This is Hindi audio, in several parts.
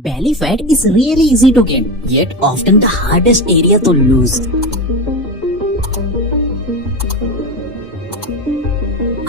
Belly fat is really easy to gain, yet often the hardest area to lose.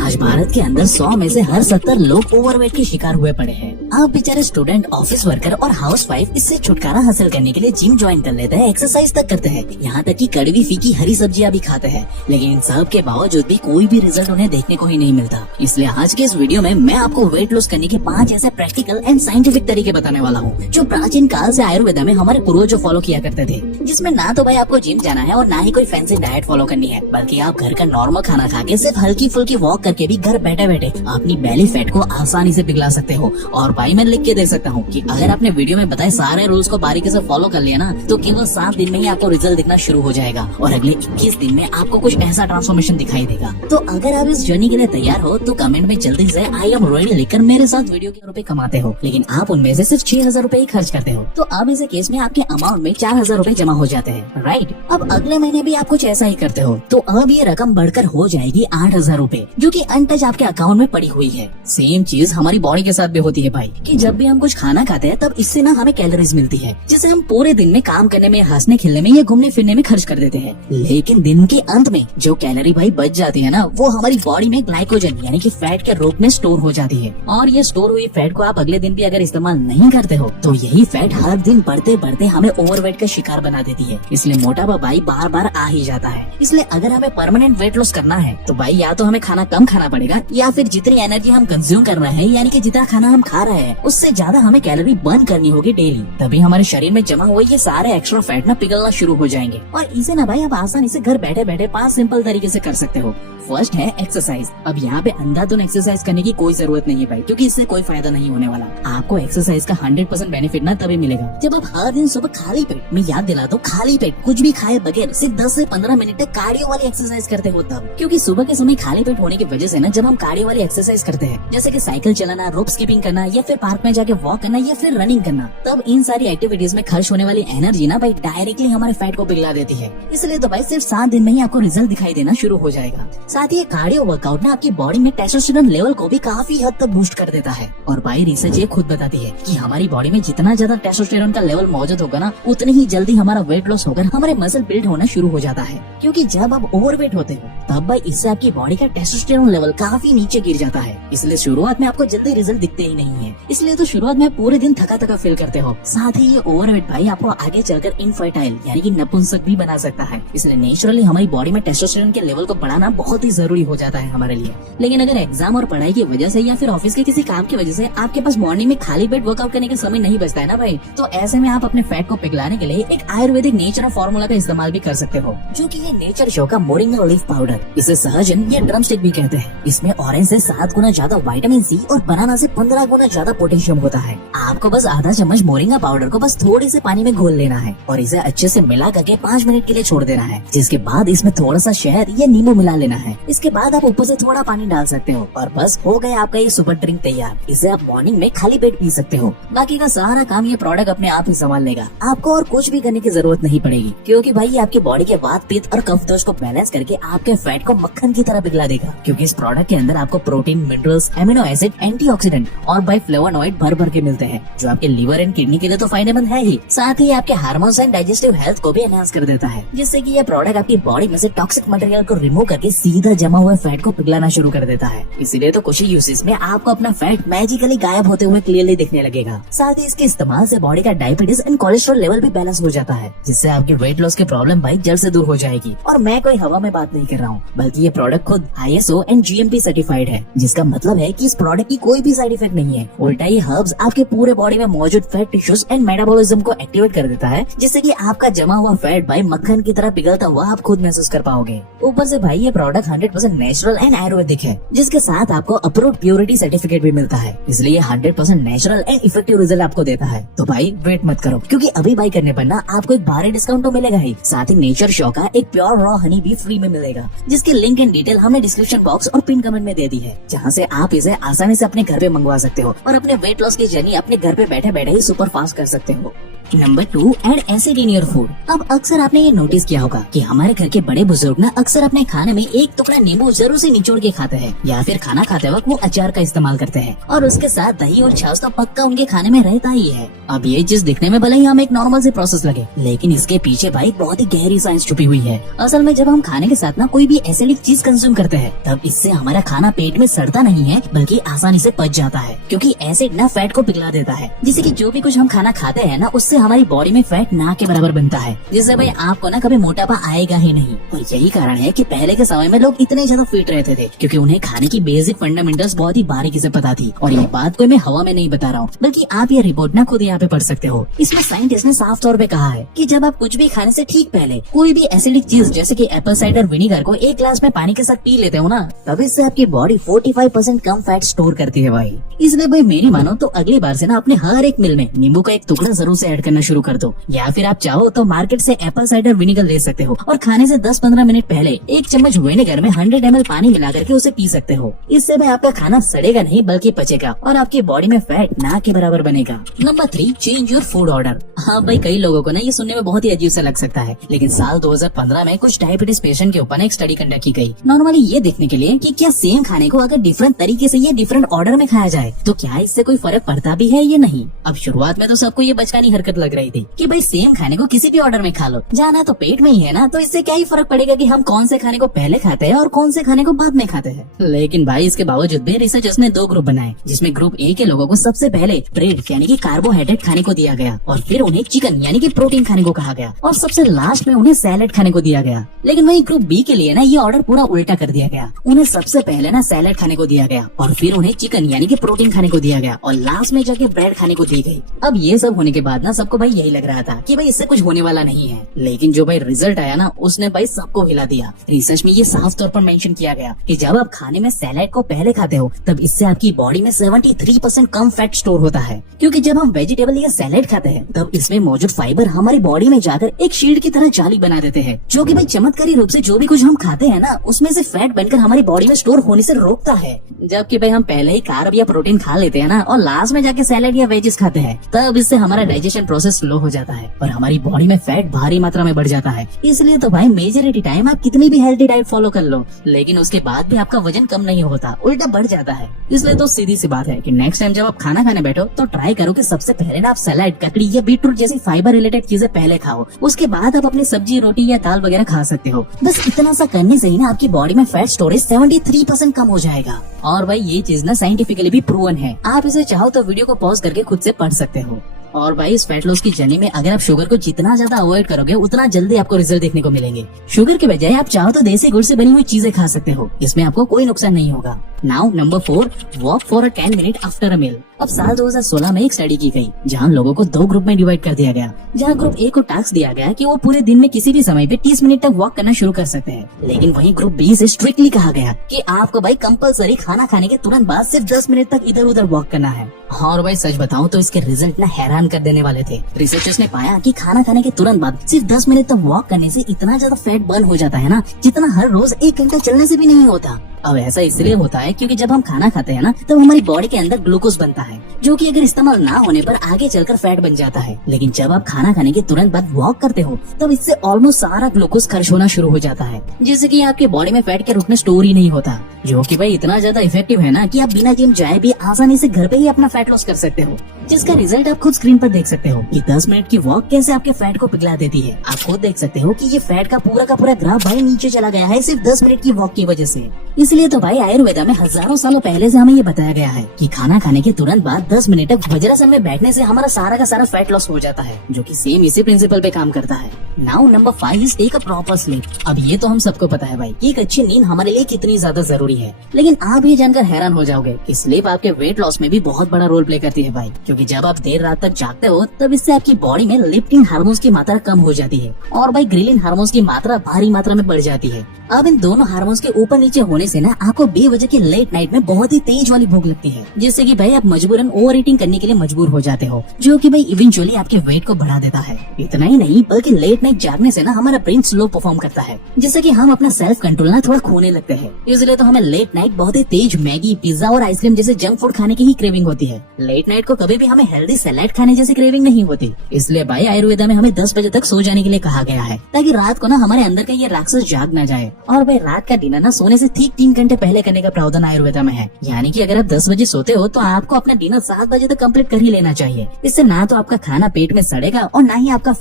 आज भारत के अंदर 100 में से हर 70 लोग ओवरवेट के शिकार हुए पड़े हैं। अब बेचारे स्टूडेंट, ऑफिस वर्कर और हाउसवाइफ इससे छुटकारा हासिल करने के लिए जिम ज्वाइन कर लेते हैं, एक्सरसाइज तक करते हैं, यहाँ तक कि कड़वी फीकी हरी सब्जियां भी खाते हैं, लेकिन इन सब के बावजूद भी कोई भी रिजल्ट उन्हें देखने को ही नहीं मिलता। इसलिए आज के इस वीडियो में मैं आपको वेट लॉस करने के 5 ऐसे प्रैक्टिकल एंड साइंटिफिक तरीके बताने वाला हूँ जो प्राचीन काल से आयुर्वेदा में हमारे पूर्वजों फॉलो किया करते थे, जिसमें ना तो भाई आपको जिम जाना है और ना ही कोई फैंसी डाइट फॉलो करनी है, बल्कि आप घर का नॉर्मल खाना खा के सिर्फ हल्की फुल्की वॉक करके भी घर बैठे बैठे अपनी बेली फैट को आसानी से पिघला सकते हो। और भाई मैं लिख के दे सकता हूँ कि अगर आपने वीडियो में बताए सारे रूल्स को बारीकी से फॉलो कर लिया ना, तो केवल 7 दिन में ही आपको रिजल्ट दिखना शुरू हो जाएगा और अगले 21 दिन में आपको कुछ ऐसा ट्रांसफॉर्मेशन दिखाई देगा। तो अगर आप इस जर्नी के लिए तैयार हो तो कमेंट में जल्दी से आई एम रेडी लिखकर मेरे साथ वीडियो के रुपए कमाते हो, लेकिन आप उनमें से सिर्फ 6000 रुपए ही खर्च करते हो। तो अब इस केस में आपके अमाउंट में 4000 रुपए जमा हो जाते हैं, राइट। अब अगले महीने भी आप कुछ ऐसा ही करते हो तो अब ये रकम बढ़कर हो जाएगी 8000 रुपए, जो कि अनटच आपके अकाउंट में पड़ी हुई है। सेम चीज हमारी बॉडी के साथ भी होती है भाई, कि जब भी हम कुछ खाना खाते हैं तब इससे ना हमें कैलोरीज मिलती है, जिसे हम पूरे दिन में काम करने में, हंसने खेलने में या घूमने फिरने में खर्च कर देते हैं। लेकिन दिन के अंत में जो कैलोरी भाई बच जाती है ना, वो हमारी बॉडी में ग्लाइकोजन यानी कि फैट के रूप में स्टोर हो जाती है। और ये स्टोर हुई फैट को आप अगले दिन भी अगर इस्तेमाल नहीं करते हो तो यही फैट हर दिन बढ़ते बढ़ते हमें ओवरवेट का शिकार बना देती है। इसलिए मोटापा भाई बार बार आ ही जाता है। इसलिए अगर हमें परमानेंट वेट लॉस करना है तो भाई या तो हमें खाना कम खाना पड़ेगा, या फिर जितनी एनर्जी हम कंज्यूम कर रहे हैं यानी कि जितना खाना हम खा रहे हैं उससे ज्यादा हमें कैलोरी बर्न करनी होगी डेली। तभी हमारे शरीर में जमा हुए ये सारे एक्स्ट्रा फैट ना पिघलना शुरू हो जाएंगे। और इसे ना भाई आप आसानी से घर बैठे बैठे 5 सिंपल तरीके से कर सकते हो। फर्स्ट है एक्सरसाइज। अब यहाँ पे अंधाधुन एक्सरसाइज करने की कोई जरूरत नहीं है भाई, क्योंकि इससे कोई फायदा नहीं होने वाला। आपको एक्सरसाइज का 100% बेनिफिट ना तभी मिलेगा जब आप हर दिन सुबह खाली पेट, मैं याद दिलाता हूँ, खाली पेट कुछ भी खाए बगैर सिर्फ 10 से 15 मिनट तक कार्डियो वाली एक्सरसाइज करते हो तब। क्योंकि सुबह के समय खाली पेट होने की वजह से ना जब हम कार्डियो वाली एक्सरसाइज करते हैं, जैसे कि साइकिल चलाना, रोप स्किपिंग करना, या फिर पार्क में जाके वॉक करना, या फिर रनिंग करना, तब इन सारी एक्टिविटीज में खर्च होने वाली एनर्जी ना भाई डायरेक्टली हमारे फैट को पिघला देती है। इसलिए तो भाई सिर्फ 7 दिन में ही आपको रिजल्ट दिखाई देना शुरू हो जाएगा। साथ ही कार्डियो वर्कआउट ना आपकी बॉडी में टेस्टोस्टेरोन लेवल को भी काफी हद तक बूस्ट कर देता है। और भाई रिसर्च ये खुद बताती है कि हमारी बॉडी में जितना ज्यादा टेस्टोस्टेरोन का लेवल मौजूद होगा ना, उतनी ही जल्दी हमारा वेट लॉस होकर हमारे मसल बिल्ड होना शुरू हो जाता है। क्योंकि जब आप ओवरवेट होते हो तब भाई इससे आपकी बॉडी का टेस्टोस्टेरोन लेवल काफी नीचे गिर जाता है। इसलिए शुरुआत में आपको जल्दी रिजल्ट दिखते ही नहीं है। इसलिए तो शुरुआत में पूरे दिन थका थका फील करते हो। साथ ही ये ओवरवेट भाई आपको आगे चलकर इनफर्टाइल यानी कि नपुंसक भी बना सकता है। इसलिए नेचुरली हमारी बॉडी में टेस्टोस्टेरोन के लेवल को बढ़ाना बहुत ही जरूरी हो जाता है हमारे लिए। लेकिन अगर एग्जाम और पढ़ाई की वजह से या फिर ऑफिस के किसी काम की वजह से आपके पास मॉर्निंग में खाली पेट वर्कआउट करने का समय नहीं बचता है ना भाई, तो ऐसे में आप अपने फैट को पिघलाने के लिए एक आयुर्वेदिक नेचर फॉर्मूला का इस्तेमाल भी कर सकते हो, जो कि ये नेचर शो का मोरिंगा लीफ पाउडर। इसे सहजन या ड्रम स्टिक भी कहते हैं। इसमें ऑरेंज से 7 गुना ज्यादा विटामिन सी और बनाना से 15 गुना ज्यादा पोटेशियम होता है। आपको बस आधा चम्मच मोरिंगा पाउडर को बस थोड़े से पानी में घोल लेना है और इसे अच्छे से मिला करके 5 मिनट के लिए छोड़ देना है, जिसके बाद इसमें थोड़ा सा शहद या नींबू मिला लेना है। इसके बाद आप ऊपर से थोड़ा पानी डाल सकते हो और बस हो गया आपका ये सुपर ड्रिंक तैयार। इसे आप मॉर्निंग में खाली पेट पी सकते हो। बाकी का सारा काम ये प्रोडक्ट अपने आप ही संभाल लेगा। आपको और कुछ भी करने की जरूरत नहीं पड़ेगी, क्योंकि भाई आपकी बॉडी के वात, पित्त और कफ दोष को बैलेंस करके आपके फैट को मक्खन की तरह पिघला देगा। क्योंकि इस प्रोडक्ट के अंदर आपको protein, minerals, amino acid, antioxidant और भाई फ्लेवोनॉइड भर भर के मिलते हैं, जो आपके लीवर एंड किडनी के लिए तो फायदेमंद है ही, साथ ही आपके हार्मोन्स एंड डाइजेस्टिव हेल्थ को भी एनहांस कर देता है, जिससे कि ये प्रोडक्ट आपकी बॉडी में से टॉक्सिक मटेरियल को रिमूव करके सीधा जमा हुए फैट को पिघलाना शुरू कर देता है। इसीलिए तो कुछ ही यूसेस में आपको अपना फैट मैजिकली गायब होते हुए क्लियरली दिखने लगेगा। साथ ही इसके इस्तेमाल से बॉडी का डायबिटीज एंड कोलेस्ट्रॉल लेवल भी बैलेंस हो जाता है, जिससे आपकी वेट लॉस की प्रॉब्लम भाई जल्द से दूर हो जाएगी। और मैं कोई हवा में बात नहीं कर रहा हूँ, बल्कि ये प्रोडक्ट खुद ISO एंड GMP सर्टिफाइड है, जिसका मतलब है कि इस प्रोडक्ट की कोई भी साइड इफेक्ट नहीं है। उल्टा ये हर्ब्स आपके पूरे बॉडी में मौजूद फैट टिश्यूज एंड मेटाबॉलिज्म को एक्टिवेट कर देता है, जिससे कि आपका जमा हुआ फैट भाई मक्खन की तरह पिघलता हुआ आप खुद महसूस कर पाओगे। ऊपर से भाई ये प्रोडक्ट 100% नेचुरल एंड आयुर्वेदिक है, जिसके साथ आपको अप्रूव्ड प्योरिटी सर्टिफिकेट भी मिलता है। इसलिए 100% नेचुरल एंड इफेक्टिव रिजल्ट आपको देता है। तो भाई वेट मत करो, क्योंकि अभी बाई करने पर ना आपको एक भारी डिस्काउंट तो मिलेगा ही, साथ ही नेचर शो का एक प्योर रॉ हनी भी फ्री में मिलेगा, जिसकी लिंक एंड डिटेल हमने डिस्क्रिप्शन बॉक्स और पिन कमेंट में दे दी है, जहाँ से आप इसे आसानी से अपने घर पे मंगवा सकते हो और अपने वेट लॉस की जर्नी अपने घर पे बैठे बैठे ही सुपर फास्ट कर सकते हो। Number 2, add acid in your food. अब अक्सर आपने ये नोटिस किया होगा कि हमारे घर के बड़े बुजुर्ग ना अक्सर अपने खाने में एक टुकड़ा नींबू जरूर से निचोड़ के खाते हैं, या फिर खाना खाते वक्त वो अचार का इस्तेमाल करते हैं, और उसके साथ दही और छाछ तो पक्का उनके खाने में रहता ही है। अब ये चीज दिखने में भले ही हमें एक नॉर्मल से प्रोसेस लगे, लेकिन इसके पीछे भाई बहुत ही गहरी साइंस छुपी हुई है। असल में जब हम खाने के साथ ना कोई भी एसिडिक चीज कंज्यूम करते हैं, तब इससे हमारा खाना पेट में सड़ता नहीं है, बल्कि आसानी से पच जाता है, क्योंकि एसिड ना फैट को पिघला देता है, जिससे कि जो भी कुछ हम खाना खाते हैं ना, उससे हमारी बॉडी में फैट ना के बराबर बनता है, जिससे भाई आपको ना कभी मोटापा आएगा ही नहीं। और यही कारण है कि पहले के समय में लोग इतने ज्यादा फिट रहते थे, क्योंकि उन्हें खाने की बेसिक फंडामेंटल्स बहुत ही बारीकी से पता थी। और ये बात कोई मैं हवा में नहीं बता रहा हूँ, बल्कि आप ये रिपोर्ट ना खुद यहाँ पे पढ़ सकते हो। इसमें साइंटिस्ट ने साफ तौर पे कहा है कि जब आप कुछ भी खाने से ठीक पहले कोई भी एसिडिक चीज जैसे कि एप्पल साइडर विनेगर को एक ग्लास में पानी के साथ पी लेते हो ना, तब इससे आपकी बॉडी 45% कम फैट स्टोर करती है भाई। इसलिए भाई मेरी मानो तो अगली बार से ना अपने हर एक मील में नींबू का एक टुकड़ा जरूर से ऐड करना शुरू कर दो, या फिर आप चाहो तो मार्केट से एप्पल साइडर विनेगर ले सकते हो और खाने से 10-15 मिनट पहले एक चम्मच विनेगर में 100 ml पानी मिला करके उसे पी सकते हो। इससे भाई आपका खाना सड़ेगा नहीं बल्कि पचेगा और आपकी बॉडी में फैट ना के बराबर बनेगा। Number 3, change your food order. हाँ भाई, कई लोगों को ना ये सुनने में बहुत ही अजीब सा लग सकता है, लेकिन साल 2015 में कुछ डायबिटीज पेशेंट के ऊपर एक स्टडी कंडक्ट की गई, नॉर्मली ये देखने के लिए कि क्या सेम खाने को अगर डिफरेंट तरीके से या डिफरेंट ऑर्डर में खाया जाए तो क्या इससे कोई फर्क पड़ता भी है या नहीं। अब शुरुआत में तो सबको ये बचकानी हरकत लग रही थी कि भाई सेम खाने को किसी भी ऑर्डर में खा लो, जाना तो पेट में ही है ना, तो इससे क्या ही फर्क पड़ेगा कि हम कौन से खाने को पहले खाते हैं और कौन से खाने को बाद में खाते हैं। लेकिन भाई इसके बावजूद भी रिसर्चर्स ने 2 ग्रुप बनाए, जिसमें ग्रुप ए के लोगों को सबसे पहले ब्रेड यानी कि कार्बोहाइड्रेट खाने को दिया गया, और फिर उन्हें चिकन यानी कि प्रोटीन खाने को कहा गया, और सबसे लास्ट में उन्हें सैलेड खाने को दिया गया। लेकिन वही ग्रुप बी के लिए ना ये ऑर्डर पूरा उल्टा कर दिया गया, उन्हें सबसे पहले ना सैलेड खाने को दिया गया, और फिर उन्हें चिकन यानी कि प्रोटीन खाने को दिया गया, और लास्ट में जाके ब्रेड खाने को दी गई। अब ये सब होने के बाद ना सबको भाई यही लग रहा था कि भाई इससे कुछ होने वाला नहीं है, लेकिन जो भाई रिजल्ट आया ना उसने भाई सबको हिला दिया। रिसर्च में ये साफ तौर पर मेंशन किया गया कि जब आप खाने में सैलेड को पहले खाते हो तब इससे आपकी बॉडी में 73% कम फैट स्टोर होता है, क्योंकि जब हम वेजिटेबल या सैलेड खाते हैं तब इसमें मौजूद फाइबर हमारी बॉडी में जाकर एक शील्ड की तरह जाली बना देते हैं, जो कि भाई चमत्कारी रूप से जो भी कुछ हम खाते हैं ना उसमें से फैट बनकर हमारी बॉडी में स्टोर होने से रोकता है। जबकि भाई हम पहले ही कार्ब या प्रोटीन खा लेते हैं ना और लास्ट में जाके सैलेड या वेजिस खाते हैं, तब इससे हमारा डाइजेशन प्रोसेस स्लो हो जाता है और हमारी बॉडी में फैट भारी मात्रा में बढ़ जाता है। इसलिए तो भाई मेजॉरिटी टाइम आप कितनी भी हेल्दी डाइट फॉलो कर लो, लेकिन उसके बाद भी आपका वजन कम नहीं होता, उल्टा बढ़ जाता है। इसलिए तो सीधी सी बात है कि नेक्स्ट टाइम जब आप खाना खाने बैठो तो ट्राई करो कि सबसे पहले ना आप सैलेड, ककड़ी या बीटरूट जैसी फाइबर रिलेटेड चीजें पहले खाओ, उसके बाद आप अपनी सब्जी, रोटी या दाल वगैरह खा सकते हो। बस इतना सा करने से ही ना आपकी बॉडी में फैट स्टोरेज 73% कम हो जाएगा। और भाई ये चीज ना साइंटिफिकली भी प्रूवन है, आप इसे चाहो तो वीडियो को पॉज करके खुद से पढ़ सकते हो। और भाई इस फैट लॉस की जर्नी में अगर आप शुगर को जितना ज्यादा अवॉइड करोगे उतना जल्दी आपको रिजल्ट देखने को मिलेंगे। शुगर के बजाय आप चाहो तो देसी गुड़ से बनी हुई चीजें खा सकते हो, इसमें आपको कोई नुकसान नहीं होगा। Now number 4, walk for 10 minute after a meal. अब साल 2016 में एक स्टडी की गई जहां लोगों को 2 ग्रुप में डिवाइड कर दिया गया, जहां ग्रुप ए को टास्क दिया गया कि वो पूरे दिन में किसी भी समय पे 30 मिनट तक वॉक करना शुरू कर सकते हैं, लेकिन वहीं ग्रुप बी से स्ट्रिक्टली कहा गया कि आपको भाई कंपलसरी खाना खाने के तुरंत बाद सिर्फ 10 मिनट तक इधर उधर वॉक करना है। और भाई सच बताऊं तो इसके रिजल्ट ना हैरान कर देने वाले थे। रिसर्चर्स ने पाया कि खाना खाने के तुरंत बाद सिर्फ 10 मिनट तक वॉक करने से इतना ज्यादा फैट बर्न हो जाता है ना, जितना हर रोज 1 घंटा चलने से भी नहीं होता। अब ऐसा इसलिए होता है क्योंकि जब हम खाना खाते हैं ना तब हमारी बॉडी के अंदर ग्लूकोज बनता है, जो कि अगर इस्तेमाल ना होने पर आगे चलकर फैट बन जाता है। लेकिन जब आप खाना खाने के तुरंत बाद वॉक करते हो तब इससे ऑलमोस्ट सारा ग्लूकोज खर्च होना शुरू हो जाता है, जिससे कि आपकी बॉडी में फैट के रूप में स्टोर ही नहीं होता, जो कि भाई इतना ज्यादा इफेक्टिव है ना कि आप बिना जिम जाए भी आसानी से घर पे ही अपना फैट लॉस कर सकते हो, जिसका रिजल्ट आप खुद स्क्रीन पर देख सकते हो कि 10 मिनट की वॉक कैसे आपके फैट को पिघला देती है। आप खुद देख सकते हो कि ये फैट का पूरा ग्राफ भाई नीचे चला गया है सिर्फ 10 मिनट की वॉक की वजह से। इसलिए तो भाई आयुर्वेदा में हजारों सालों पहले से हमें ये बताया गया है कि खाना खाने के तुरंत बाद 10 मिनट तक वज्रासन में बैठने से हमारा सारा का सारा फैट लॉस हो जाता है, जो कि सेम इसी प्रिंसिपल पे काम करता है। Now number 5 is take a proper sleep. अब ये तो हम सबको पता है भाई कि एक अच्छी नींद हमारे लिए कितनी ज्यादा जरूरी है, लेकिन आप ये जानकर हैरान हो जाओगे कि स्लीप आपके वेट लॉस में भी बहुत बड़ा रोल प्ले करती है भाई, क्योंकि जब आप देर रात तक जागते हो तब इससे आपकी बॉडी में लिप्टिन हार्मोन्स की मात्रा कम हो जाती है और भाई ग्रिलिन हार्मोन्स की मात्रा भारी मात्रा में बढ़ जाती है। अब इन दोनों हार्मोन्स के ऊपर नीचे होने से से ना आपको बेवजह की लेट नाइट में बहुत ही तेज वाली भूख लगती है, जिससे कि भाई आप मजबूरन ओवर ईटिंग करने के लिए मजबूर हो जाते हो, जो कि भाई इवेंचुअली आपके वेट को बढ़ा देता है। इतना ही नहीं बल्कि लेट नाइट जागने से ना हमारा ब्रेन स्लो परफॉर्म करता है, जिससे कि हम अपना सेल्फ कंट्रोल ना थोड़ा खोने लगते हैं। इसलिए तो हमें लेट नाइट बहुत ही तेज मैगी, पिज्जा और आइसक्रीम जैसे जंक फूड खाने की ही क्रेविंग होती है। लेट नाइट को कभी भी हमें हेल्दी सैलेड खाने जैसी क्रेविंग नहीं होती। इसलिए भाई आयुर्वेदा में हमें 10 बजे तक सो जाने के लिए कहा गया है, ताकि रात को ना हमारे अंदर का ये राक्षस जाग ना जाए। और भाई रात का डिनर ना सोने से ठीक 3 घंटे पहले करने का प्रावधान आयुर्वेदा में है। यानी कि अगर आप 10 बजे सोते हो तो आपको अपना डिनर 7 बजे तक कंप्लीट कर ही लेना चाहिए। इससे ना तो आपका खाना पेट में सड़ेगा और ना ही आपका